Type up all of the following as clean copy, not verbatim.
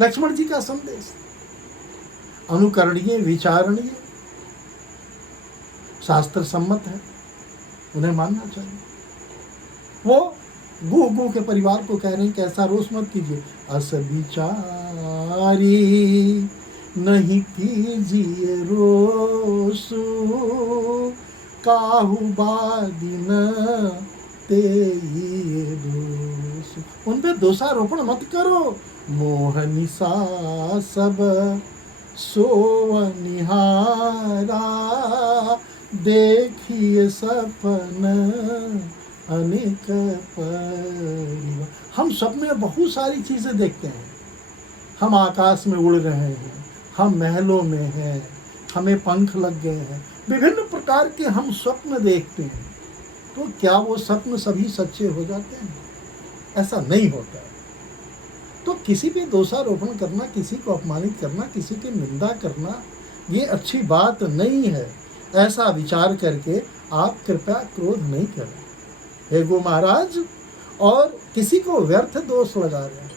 लक्ष्मण जी का संदेश अनुकरणीय, विचारणीय, शास्त्र सम्मत है, उन्हें मानना चाहिए। वो गु के परिवार को कह रहे हैं कि ऐसा रोष मत कीजिए, अस विचारी नहीं कीजिए रोसु, काहू बादिन ते दोष। उन पे दोषारोपण मत करो। मोहनिसा सब सोवनिहारा, देखिए सपन अनेक परिवार। हम सपने में बहुत सारी चीजें देखते हैं। हम आकाश में उड़ रहे हैं, हम महलों में हैं, हमें पंख लग गए हैं, विभिन्न प्रकार के हम स्वप्न देखते हैं। तो क्या वो स्वप्न सभी सच्चे हो जाते हैं? ऐसा नहीं होता है। तो किसी पे दोषारोपण करना, किसी को अपमानित करना, किसी की निंदा करना, ये अच्छी बात नहीं है। ऐसा विचार करके आप कृपया क्रोध नहीं करें हे गो महाराज। और किसी को व्यर्थ दोष लगा रहे हैं,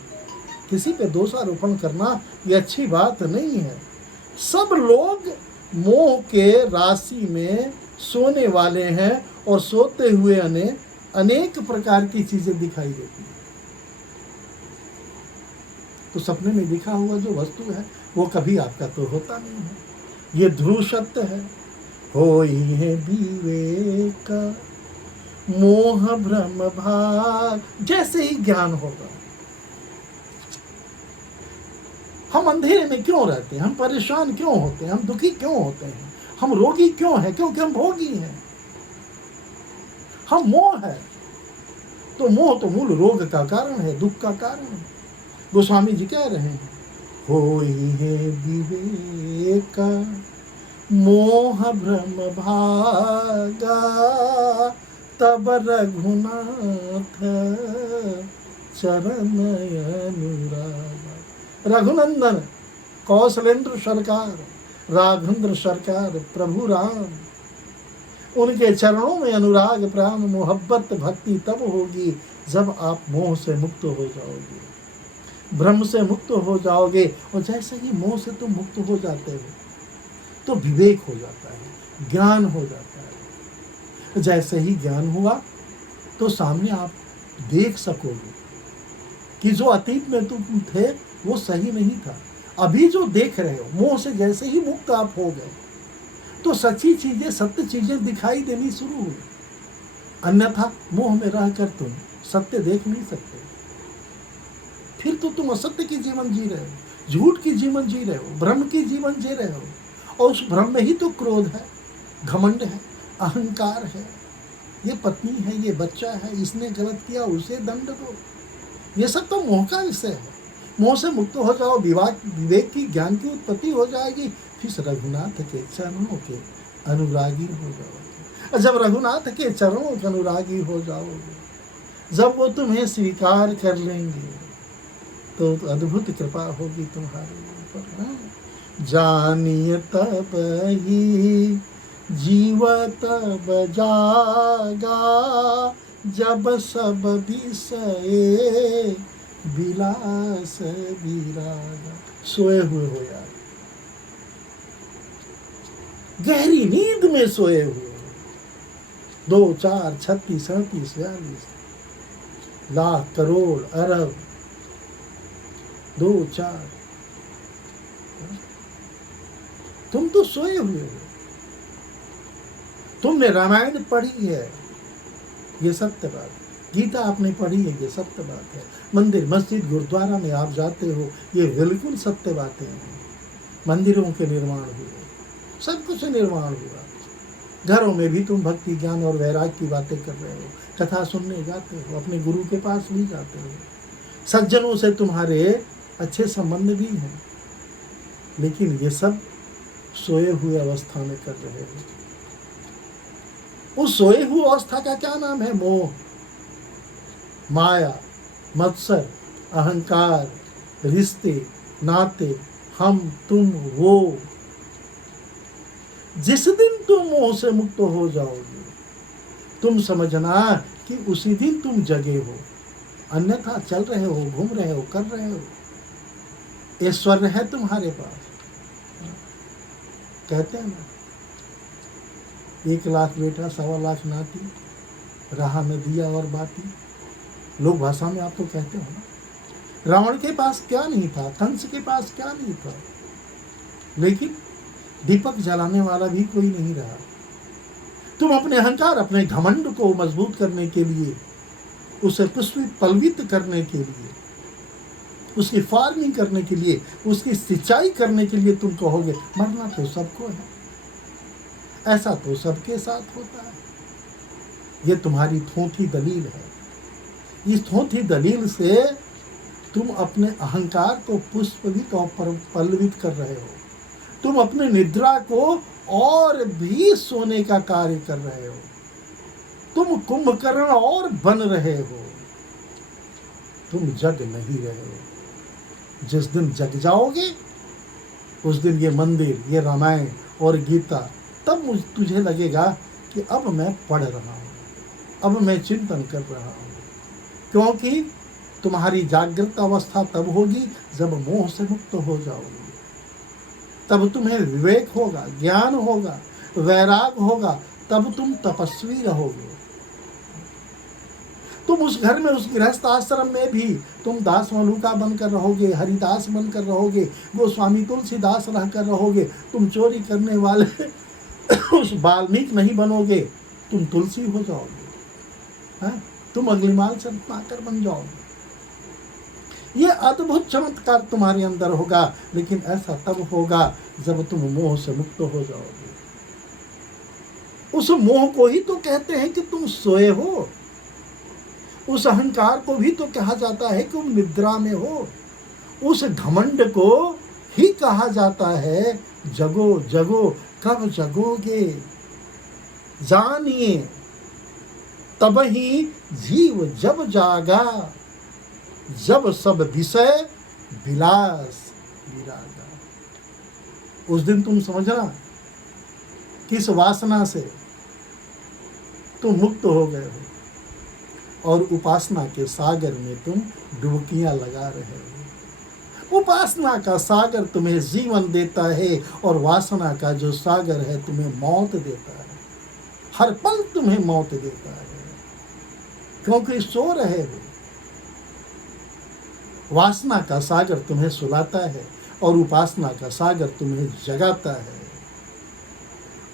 किसी पे दोषारोपण करना ये अच्छी बात नहीं है। सब लोग मोह के राशि में सोने वाले हैं और सोते हुए अनेक प्रकार की चीजें दिखाई देती हैं। तो सपने में दिखा हुआ जो वस्तु है वो कभी आपका तो होता नहीं है। ये ध्रुव सत्य है। होई है विवेक मोह भ्रम भाग। जैसे ही ज्ञान होगा, हम अंधेरे में क्यों रहते हैं, हम परेशान क्यों होते हैं, हम दुखी क्यों होते हैं, हम रोगी क्यों हैं? क्योंकि हम भोगी हैं, हम मोह है। तो मोह तो मूल रोग का कारण है, दुख का कारण है। गोस्वामी जी कह रहे हैं, होई है विवेक मोह भ्रम भागा, तब रघुनाथ चरण अनुराग। रघुनंदन कौशलेंद्र सरकार, राघवेंद्र सरकार, प्रभु राम, उनके चरणों में अनुराग, प्रेम, मोहब्बत, भक्ति तब होगी जब आप मोह से मुक्त हो जाओगे, भ्रम से मुक्त हो जाओगे। और जैसे ही मोह से तुम मुक्त हो जाते हो तो विवेक हो जाता है, ज्ञान हो जाता है। जैसे ही ज्ञान हुआ तो सामने आप देख सकोगे कि जो अतीत में तुम थे वो सही नहीं था। अभी जो देख रहे हो, मोह से जैसे ही मुक्त आप हो गए तो सच्ची चीजें, सत्य चीजें दिखाई देनी शुरू हुई। अन्यथा मोह में रहकर तुम सत्य देख नहीं सकते। फिर तो तुम असत्य की जीवन जी रहे हो, झूठ की जीवन जी रहे हो, भ्रम की जीवन जी रहे हो। और उस भ्रम में ही तो क्रोध है, घमंड है, अहंकार है, ये पत्नी है, ये बच्चा है, इसने गलत किया उसे दंड दो। ये सब तो मोह का विषय है। मोह से मुक्त हो जाओ, विवेक की, ज्ञान की उत्पत्ति हो जाएगी। फिर रघुनाथ के चरणों के अनुरागी हो जाओगे। जब रघुनाथ के चरणों के अनुरागी हो जाओगे, जब वो तुम्हें स्वीकार कर लेंगे तो अद्भुत कृपा होगी तुम्हारे ऊपर। जानिए तब ही जीव तब जागा, जब सब विषय विलास विरागा। सोए हुए हो यार, गहरी नींद में सोए हुए हो। 2, 4, 36, 37, 42 लाख, करोड़, अरब, 2, 4, तुम तो सोए हुए हो। तुमने रामायण पढ़ी है, ये सत्य बात। गीता आपने पढ़ी है, ये सत्य बात है। मंदिर, मस्जिद, गुरुद्वारा में आप जाते हो, ये बिल्कुल सत्य बातें हैं। मंदिरों के निर्माण हुए, सब कुछ निर्माण हुआ। घरों में भी तुम भक्ति, ज्ञान और वैराग की बातें कर रहे हो, कथा सुनने जाते हो, अपने गुरु के पास भी जाते हो, सज्जनों से तुम्हारे अच्छे संबंध भी हैं। लेकिन ये सब सोए हुए अवस्था में कर रहे हो। उस सोए हुए अवस्था का क्या नाम है? मोह, माया, मत्सर, अहंकार, रिश्ते, नाते, हम, तुम, वो। जिस दिन तुम मोह से मुक्त हो जाओगे, तुम समझना कि उसी दिन तुम जगे हो। अन्यथा चल रहे हो, घूम रहे हो, कर रहे हो। ऐश्वर्य है तुम्हारे पास। कहते हैं ना, 1 लाख बेटा 1.25 लाख नाती, रहा न दिया और बाती। लोक भाषा में आप तो कहते हो ना। रावण के पास क्या नहीं था, कंस के पास क्या नहीं था, लेकिन दीपक जलाने वाला भी कोई नहीं रहा। तुम अपने अहंकार, अपने घमंड को मजबूत करने के लिए, उसे पुष्पित पल्वित करने के लिए, उसकी फार्मिंग करने के लिए, उसकी सिंचाई करने के लिए तुम कहोगे मरना तो सबको है, ऐसा तो सबके साथ होता है। ये तुम्हारी थोथी दलील है। इस थोथी दलील से तुम अपने अहंकार को पुष्पित और पल्लवित कर रहे हो। तुम अपने निद्रा को और भी सोने का कार्य कर रहे हो। तुम कुंभकर्ण और बन रहे हो। तुम जग नहीं रहे हो। जिस दिन जग जाओगे उस दिन ये मंदिर, ये रामायण और गीता, तब तुझे लगेगा कि अब मैं पढ़ रहा हूँ, अब मैं चिंतन कर रहा हूँ। क्योंकि तुम्हारी जागृत अवस्था तब होगी जब मोह से मुक्त हो जाओगे। तब तुम्हें विवेक होगा, ज्ञान होगा, वैराग होगा, तब तुम तपस्वी रहोगे। तुम उस घर में, उस गृहस्थ आश्रम में भी तुम दास मलुका बनकर रहोगे, हरिदास बनकर रहोगे, वो स्वामी तुलसीदास रहकर रहोगे। तुम चोरी करने वाले उस वाल्मीकि नहीं बनोगे, तुम तुलसी हो जाओगे। तुम अग्निमाल रत्नाकर बन जाओगे। ये अद्भुत चमत्कार तुम्हारे अंदर होगा, लेकिन ऐसा तब होगा जब तुम मोह से मुक्त हो जाओगे। उस मोह को ही तो कहते हैं कि तुम सोए हो। उस अहंकार को भी तो कहा जाता है कि तुम निद्रा में हो। उस घमंड को ही कहा जाता है जगो जगो। कब जगोगे? जानिए तब ही जीव जब जागा, जब सब विषय विलास विरागा। उस दिन तुम समझना किस वासना से तुम मुक्त हो गए हो और उपासना के सागर में तुम डुबकियां लगा रहे हो। उपासना का सागर तुम्हें जीवन देता है और वासना का जो सागर है तुम्हें मौत देता है। हर पल तुम्हें मौत देता है, क्योंकि सो रहे हो। वासना का सागर तुम्हें सुलाता है और उपासना का सागर तुम्हें जगाता है।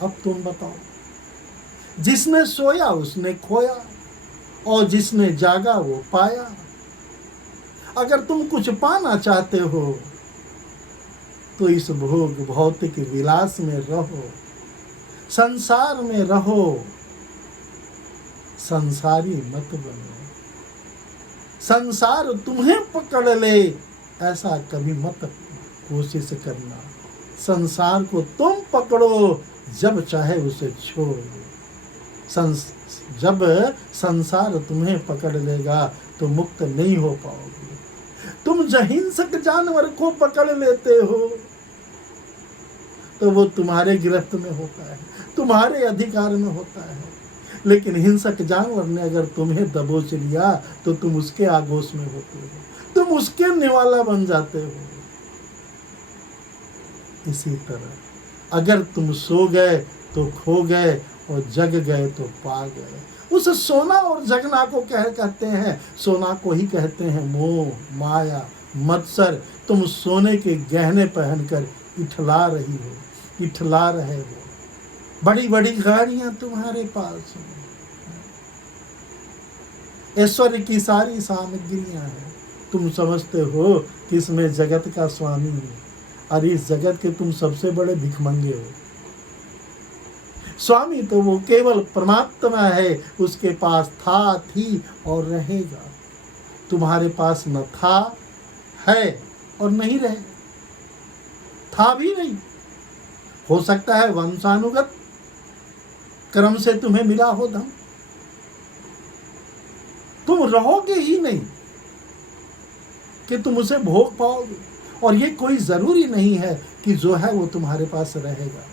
अब तुम बताओ, जिसने सोया उसने खोया और जिसने जागा वो पाया। अगर तुम कुछ पाना चाहते हो तो इस भोग भौतिक विलास में रहो, संसार में रहो, संसारी मत बनो। संसार तुम्हें पकड़ ले ऐसा कभी मत कोशिश करना। संसार को तुम पकड़ो, जब चाहे उसे छोड़ दो। जब संसार तुम्हें पकड़ लेगा तो मुक्त नहीं हो पाओगे। तुम हिंसक जानवर को पकड़ लेते हो तो वो तुम्हारे गिरफ्त में होता है, तुम्हारे अधिकार में होता है। लेकिन हिंसक जानवर ने अगर तुम्हें दबोच लिया तो तुम उसके आगोश में होते हो, तुम उसके निवाला बन जाते हो। इसी तरह अगर तुम सो गए तो खो गए और जग गए तो पा गए। उस सोना और जगना को कहते हैं, सोना को ही कहते हैं मोह, माया, मत्सर। तुम सोने के गहने पहनकर इठला रही हो, इठला रहे हो। बड़ी बड़ी गाड़ियां तुम्हारे पास हैं, ऐश्वर्य की सारी सामग्रियां हैं। तुम समझते हो कि इसमें जगत का स्वामी है, और इस जगत के तुम सबसे बड़े भिखमंगे हो। स्वामी तो वो केवल परमात्मा है, उसके पास था, थी और रहेगा। तुम्हारे पास न था, है और नहीं रहे। था भी नहीं, हो सकता है वंशानुगत क्रम से तुम्हें मिला हो धन। तुम रहोगे ही नहीं कि तुम उसे भोग पाओगे, और ये कोई जरूरी नहीं है कि जो है वो तुम्हारे पास रहेगा।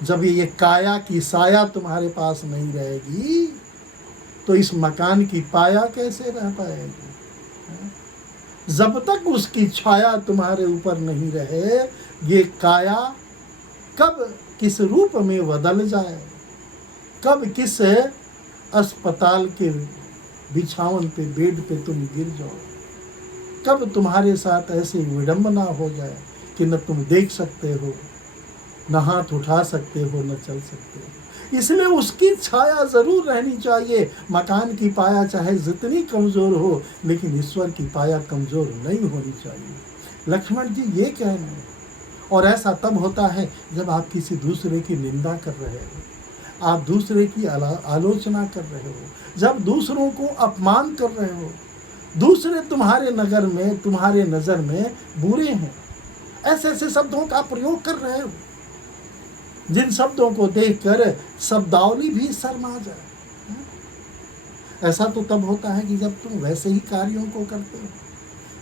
जब ये काया की साया तुम्हारे पास नहीं रहेगी तो इस मकान की पाया कैसे रह पाएगी? जब तक उसकी छाया तुम्हारे ऊपर नहीं रहे, ये काया कब किस रूप में बदल जाए, कब किस अस्पताल के बिछावन पे, बेड पे तुम गिर जाओ, कब तुम्हारे साथ ऐसी विडंबना हो जाए कि न तुम देख सकते हो, न हाथ उठा सकते हो, न चल सकते हो। इसलिए उसकी छाया जरूर रहनी चाहिए। मकान की पाया चाहे जितनी कमजोर हो, लेकिन ईश्वर की पाया कमजोर नहीं होनी चाहिए। लक्ष्मण जी ये कह रहे हैं। और ऐसा तब होता है जब आप किसी दूसरे की निंदा कर रहे हो, आप दूसरे की आलोचना कर रहे हो, जब दूसरों को अपमान कर रहे हो, दूसरे तुम्हारे नज़र में बुरे हैं, ऐसे ऐसे शब्दों का प्रयोग कर रहे हो जिन शब्दों को देखकर शब्दावली भी शर्मा जाए। ऐसा तो तब होता है कि जब तुम वैसे ही कार्यों को करते हो।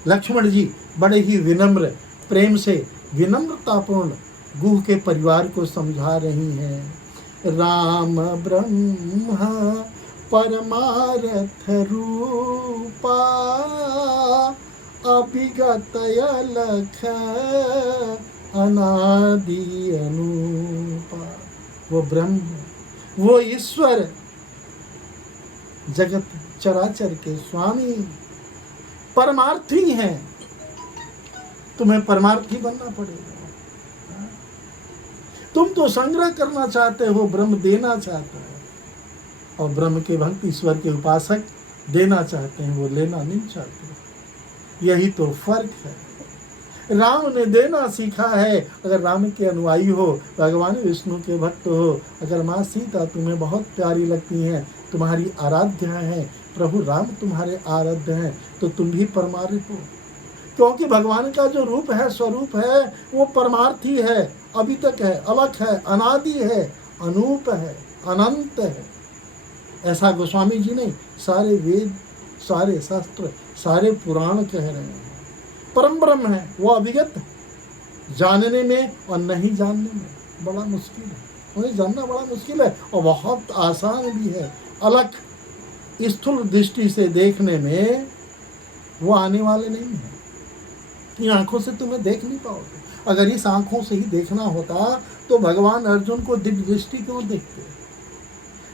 लक्ष्मण जी बड़े ही विनम्र, प्रेम से, विनम्रतापूर्ण गुह के परिवार को समझा रही हैं। राम ब्रह्म परमार्थ रूपा, अभिगत अलख अनादि अनूपा। वो ब्रह्म, वो ईश्वर, जगत चराचर के स्वामी, परमार्थी हैं। तुम्हें परमार्थी बनना पड़ेगा। तुम तो संग्रह करना चाहते हो, ब्रह्म देना चाहता है, और ब्रह्म के भक्त, ईश्वर के उपासक देना चाहते हैं, वो लेना नहीं चाहते। यही तो फर्क है। राम ने देना सीखा है। अगर राम के अनुयायी हो, भगवान विष्णु के भक्त हो, अगर माँ सीता तुम्हें बहुत प्यारी लगती हैं, तुम्हारी आराध्य हैं, प्रभु राम तुम्हारे आराध्य हैं, तो तुम भी परमार्थ हो। क्योंकि भगवान का जो रूप है, स्वरूप है, वो परमार्थी है, अभी तक है, अलख है, अनादि है, अनूप है, अनंत है। ऐसा गोस्वामी जी नहीं, सारे वेद, सारे शास्त्र, सारे पुराण कह रहे हैं। परम ब्रह्म है, वो अभिगत है। जानने में और नहीं जानने में बड़ा मुश्किल है। उन्हें जानना बड़ा मुश्किल है और बहुत आसान भी है। अलग स्थूल दृष्टि से देखने में वो आने वाले नहीं है। इन आंखों से तुम्हें देख नहीं पाओगे। अगर इस आंखों से ही देखना होता तो भगवान अर्जुन को दिव्य दृष्टि क्यों देखते?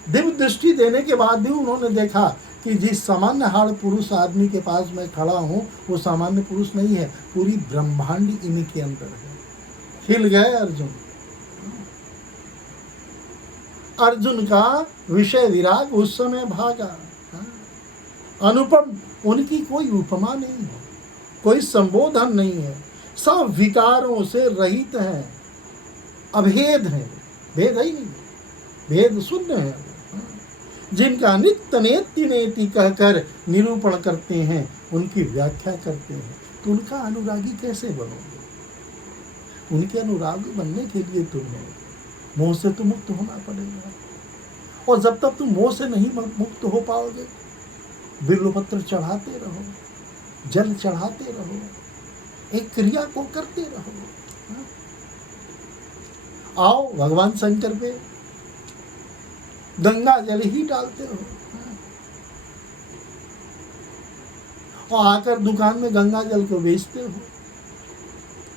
दिव्य दृष्टि देने के बाद भी उन्होंने देखा कि जिस सामान्य हाड़ पुरुष आदमी के पास मैं खड़ा हूँ, वो सामान्य पुरुष नहीं है, पूरी ब्रह्मांड इन्हीं के अंदर है। हिल गए अर्जुन। अर्जुन का विषय विराग उस समय भागा। अनुपम, उनकी कोई उपमा नहीं है, कोई संबोधन नहीं है, सब विकारों से रहित हैं, अभेद है, भेद ही नहीं, भेद शून्य है। जिनका नित्य नेति नेति कहकर निरूपण करते हैं, उनकी व्याख्या करते हैं, तो उनका अनुरागी कैसे बनोगे? उनके अनुरागी बनने के लिए तुम्हें मोह से तो मुक्त होना पड़ेगा। और जब तक तुम मोह से नहीं मुक्त हो पाओगे, बिल्वपत्र चढ़ाते रहो, जल चढ़ाते रहो, एक क्रिया को करते रहो। आओ भगवान शंकर पे गंगा जल ही डालते हो, और आकर दुकान में गंगा जल को बेचते हो,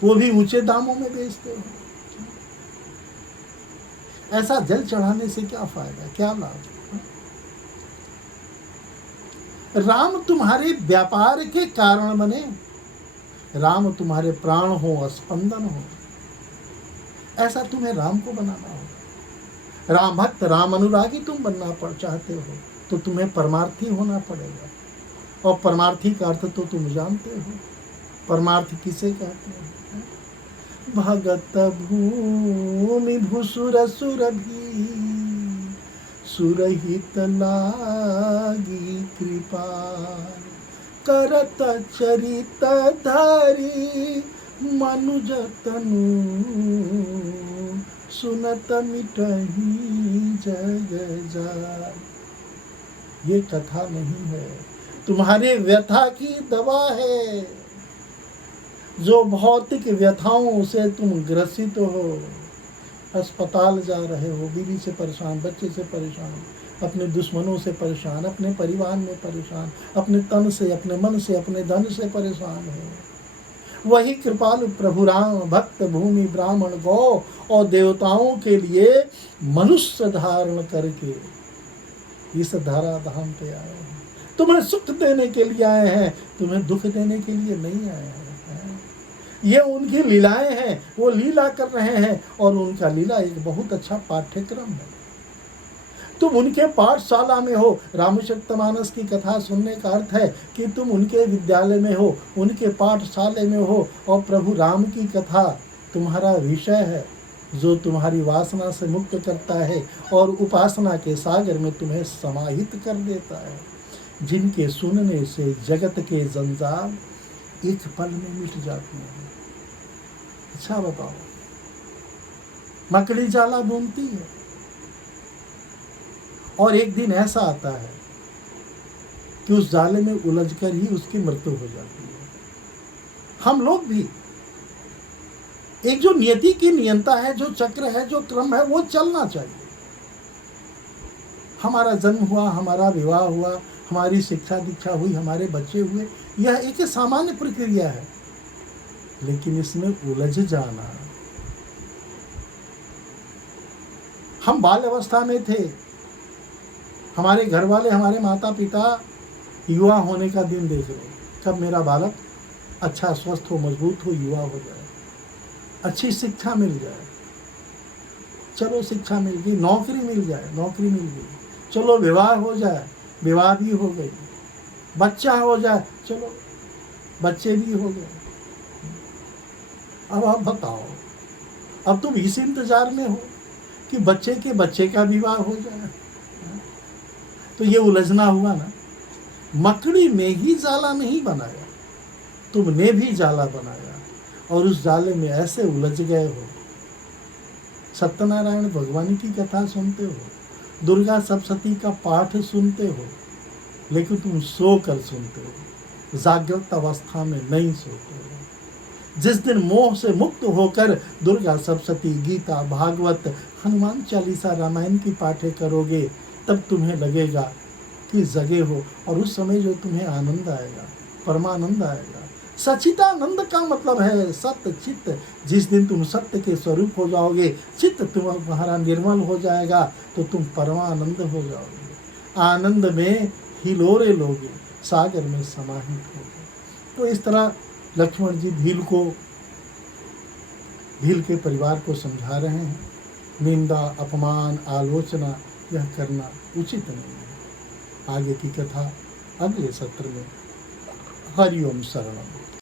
वो भी ऊंचे दामों में बेचते हो। ऐसा जल चढ़ाने से क्या फायदा, क्या लाभ? राम तुम्हारे व्यापार के कारण बने, राम तुम्हारे प्राण हो, स्पंदन हो, ऐसा तुम्हें राम को बनाना होगा। राम भक्त, राम अनुरागी तुम बनना चाहते हो तो तुम्हें परमार्थी होना पड़ेगा। और परमार्थी का अर्थ तो तुम जानते हो। परमार्थ किसे कहते हैं? भगत भूमि भूसुर सुरभि, सुरहित लागी कृपा, करत चरित धारी मनुज तनु, सुनत मिटहि जग जाय। ये कथा नहीं है, तुम्हारे व्यथा की दवा है। जो भौतिक व्यथाओं से तुम ग्रसित हो, अस्पताल जा रहे हो, बीवी से परेशान, बच्चे से परेशान, अपने दुश्मनों से परेशान, अपने परिवार में परेशान, अपने तन से, अपने मन से, अपने धन से परेशान हो, वही कृपालु प्रभु राम भक्त भूमि ब्राह्मण गौ और देवताओं के लिए मनुष्य धारण करके इस धरा धाम पे आए हैं। तुम्हें सुख देने के लिए आए हैं, तुम्हें दुख देने के लिए नहीं आए हैं। ये उनकी लीलाएं हैं, वो लीला कर रहे हैं और उनका लीला एक बहुत अच्छा पाठ्यक्रम है। तुम उनके पाठशाला में हो। रामचरितमानस की कथा सुनने का अर्थ है कि तुम उनके विद्यालय में हो, उनके पाठशाले में हो और प्रभु राम की कथा तुम्हारा विषय है जो तुम्हारी वासना से मुक्त करता है और उपासना के सागर में तुम्हें समाहित कर देता है, जिनके सुनने से जगत के जंजाल एक पल में मिट जाते हैं। अच्छा बताओ, मकड़ी जाला बुनती है और एक दिन ऐसा आता है कि उस जाले में उलझकर ही उसकी मृत्यु हो जाती है। हम लोग भी एक जो नियति की नियंता है, जो चक्र है, जो क्रम है, वो चलना चाहिए। हमारा जन्म हुआ, हमारा विवाह हुआ, हमारी शिक्षा दीक्षा हुई, हमारे बच्चे हुए, यह एक सामान्य प्रक्रिया है। लेकिन इसमें उलझ जाना, हम बाल अवस्था में थे, हमारे घर वाले, हमारे माता पिता युवा होने का दिन देख रहे, कब मेरा बालक अच्छा स्वस्थ हो, मजबूत हो, युवा हो जाए, अच्छी शिक्षा मिल जाए। चलो शिक्षा मिल गई, नौकरी मिल जाए, नौकरी मिल गई, चलो विवाह हो जाए, विवाह भी हो गई, बच्चा हो जाए, चलो बच्चे भी हो गए। अब आप बताओ, अब तुम इस इंतजार में हो कि बच्चे के बच्चे का विवाह हो जाए। तो ये उलझना हुआ ना। मकड़ी ने ही जाला नहीं बनाया, तुमने भी जाला बनाया और उस जाले में ऐसे उलझ गए हो। सत्यनारायण भगवान की कथा सुनते हो, दुर्गा सप्तशती का पाठ सुनते हो, लेकिन तुम सोकर सुनते हो, जागृत अवस्था में नहीं सोते हो। जिस दिन मोह से मुक्त होकर दुर्गा सप्तशती, गीता, भागवत, हनुमान चालीसा, रामायण की पाठे करोगे, तब तुम्हें लगेगा कि जगे हो और उस समय जो तुम्हें आनंद आएगा, परमानंद आएगा। सचिदानंद का मतलब है सत्य चित्त। जिस दिन तुम सत्य के स्वरूप हो जाओगे, चित्त तुम्हारा निर्मल हो जाएगा, तो तुम परमानंद हो जाओगे। आनंद में हिलोरे लोगे, सागर में समाहित होगे। तो इस तरह लक्ष्मण जी भील के परिवार को समझा रहे हैं, निंदा, अपमान, आलोचना यह करना उचित नहीं है। आगे की कथा अगले सत्र में। हरिओम शरणम।